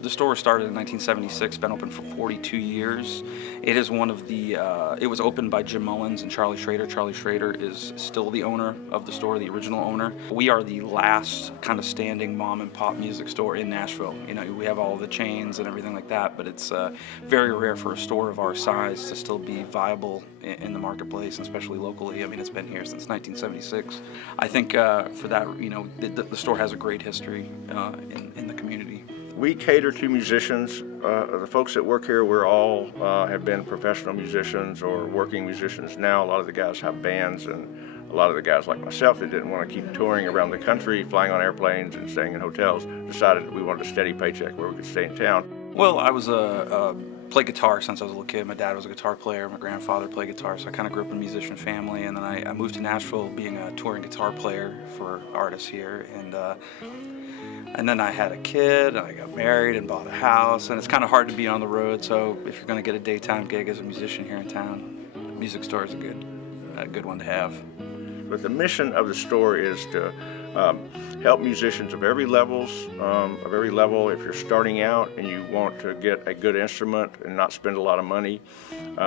The store started in 1976, been open for 42 years. It is one of the, it was opened by Jim Mullins and Charlie Schrader. Charlie Schrader is still the owner of the store, the original owner. We are the last kind of standing mom and pop music store in Nashville. You know, we have all the chains and everything like that, but it's very rare for a store of our size to still be viable in the marketplace, and especially locally. I mean, it's been here since 1976. I think for that, you know, the store has a great history in the community. We cater to musicians. The folks that work here, we're all have been professional musicians or working musicians now. A lot of the guys have bands, and a lot of the guys like myself that didn't want to keep touring around the country, flying on airplanes and staying in hotels, decided that we wanted a steady paycheck where we could stay in town. Well, I was played guitar since I was a little kid. My dad was a guitar player. My grandfather played guitar, so I kind of grew up in a musician family. And then I moved to Nashville being a touring guitar player for artists here. And then I had a kid, and I got married and bought a house. And it's kind of hard to be on the road, so if you're going to get a daytime gig as a musician here in town, the music store is a good one to have. But the mission of the store is to help musicians of every level. If you're starting out and you want to get a good instrument and not spend a lot of money,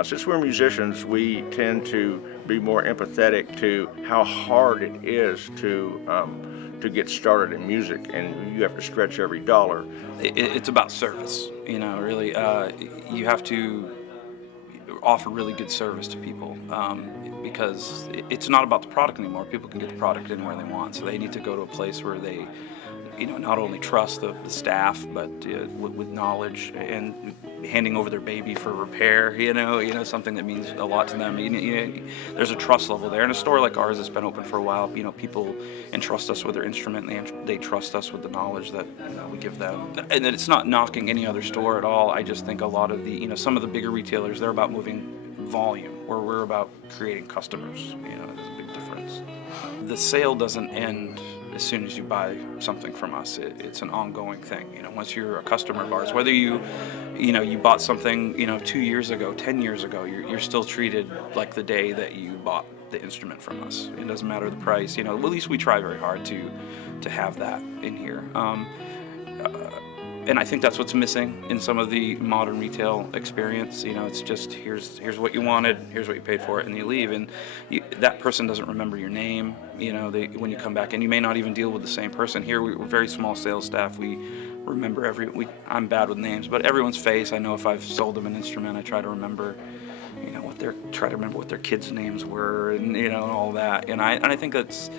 since we're musicians, we tend to be more empathetic to how hard it is to get started in music, and you have to stretch every dollar. It's about service, you know, really. You have to offer really good service to people because it's not about the product anymore. People can get the product anywhere they want, so they need to go to a place where they, you know, not only trust the staff, but with knowledge and handing over their baby for repair, you know, something that means a lot to them. There's a trust level there. In a store like ours that's been open for a while, you know, people entrust us with their instrument, and they trust us with the knowledge that, you know, we give them. And that it's not knocking any other store at all. I just think a lot of the, you know, some of the bigger retailers, they're about moving volume, where we're about creating customers. You know, there's a big difference. The sale doesn't end as soon as you buy something from us. It's an ongoing thing. You know, once you're a customer of ours, whether you bought something, you know, 2 years ago, 10 years ago, you're still treated like the day that you bought the instrument from us. It doesn't matter the price. You know, at least we try very hard to have that in here. And I think that's what's missing in some of the modern retail experience. You know, it's just here's what you wanted, here's what you paid for it, and you leave. And that person doesn't remember your name. You know, when you come back, and you may not even deal with the same person. Here, we're very small sales staff. We remember I'm bad with names, but everyone's face. I know if I've sold them an instrument, I try to remember, you know, try to remember what their kids' names were, and you know, and all that. And I think that's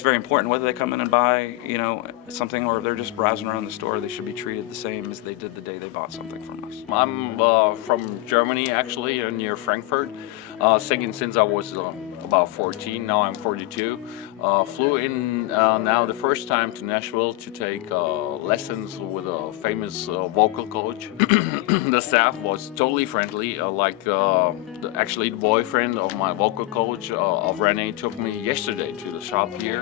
very important. Whether they come in and buy, you know, something, or if they're just browsing around the store, they should be treated the same as they did the day they bought something from us. I'm from Germany, actually, near Frankfurt. Singing since I was about 14. Now I'm 42. Flew in now the first time to Nashville to take lessons with a famous vocal coach. The staff was totally friendly. Actually, the boyfriend of my vocal coach, of Renee, took me yesterday to the shop here,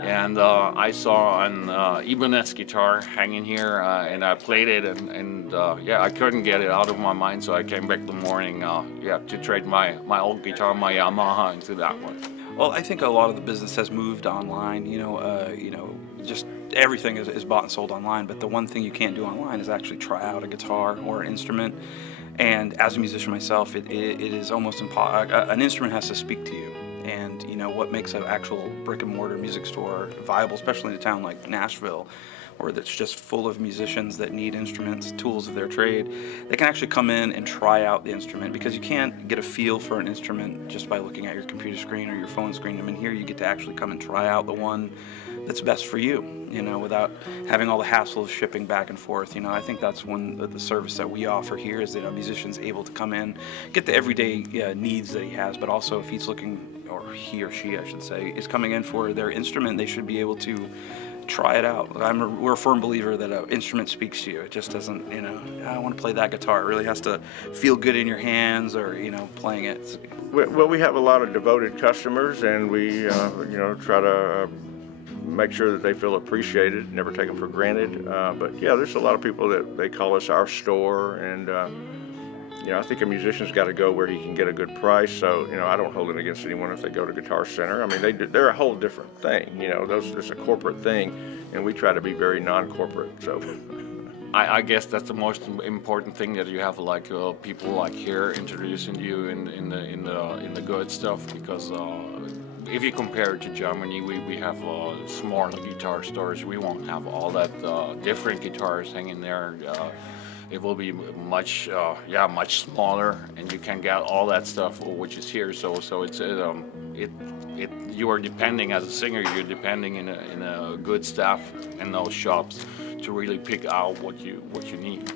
and I saw an Ibanez guitar hanging here, and I played it, and I couldn't get it out of my mind, so I came back the morning to trade my old guitar, my Yamaha, into that one. Well, I think a lot of the business has moved online. You know, just everything is bought and sold online. But the one thing you can't do online is actually try out a guitar or an instrument. And as a musician myself, it is almost impossible. An instrument has to speak to you. And you know what makes an actual brick and mortar music store viable, especially in a town like Nashville, or that's just full of musicians that need instruments, tools of their trade. They can actually come in and try out the instrument, because you can't get a feel for an instrument just by looking at your computer screen or your phone screen. I mean, here you get to actually come and try out the one that's best for you, you know, without having all the hassle of shipping back and forth. You know, I think that's one of the service that we offer here, is that a musician's able to come in, get the everyday needs that he has, but also if he's looking, or he or she, I should say, is coming in for their instrument, they should be able to try it out. We're a firm believer that an instrument speaks to you. It just doesn't, you know, I want to play that guitar. It really has to feel good in your hands, or, you know, playing it. Well, we have a lot of devoted customers, and we, try to make sure that they feel appreciated, never take them for granted. But yeah, there's a lot of people that they call us our store, and I think a musician's got to go where he can get a good price. So, I don't hold it against anyone if they go to Guitar Center. I mean, they're a whole different thing. It's a corporate thing, and we try to be very non-corporate. So. I guess that's the most important thing, that you have like people like here introducing you in the good stuff, because if you compare it to Germany, we have smaller guitar stores. We won't have all that different guitars hanging there. It will be much smaller, and you can get all that stuff which is here. So it's you are depending, as a singer, you're depending in a good staff in those shops to really pick out what you need.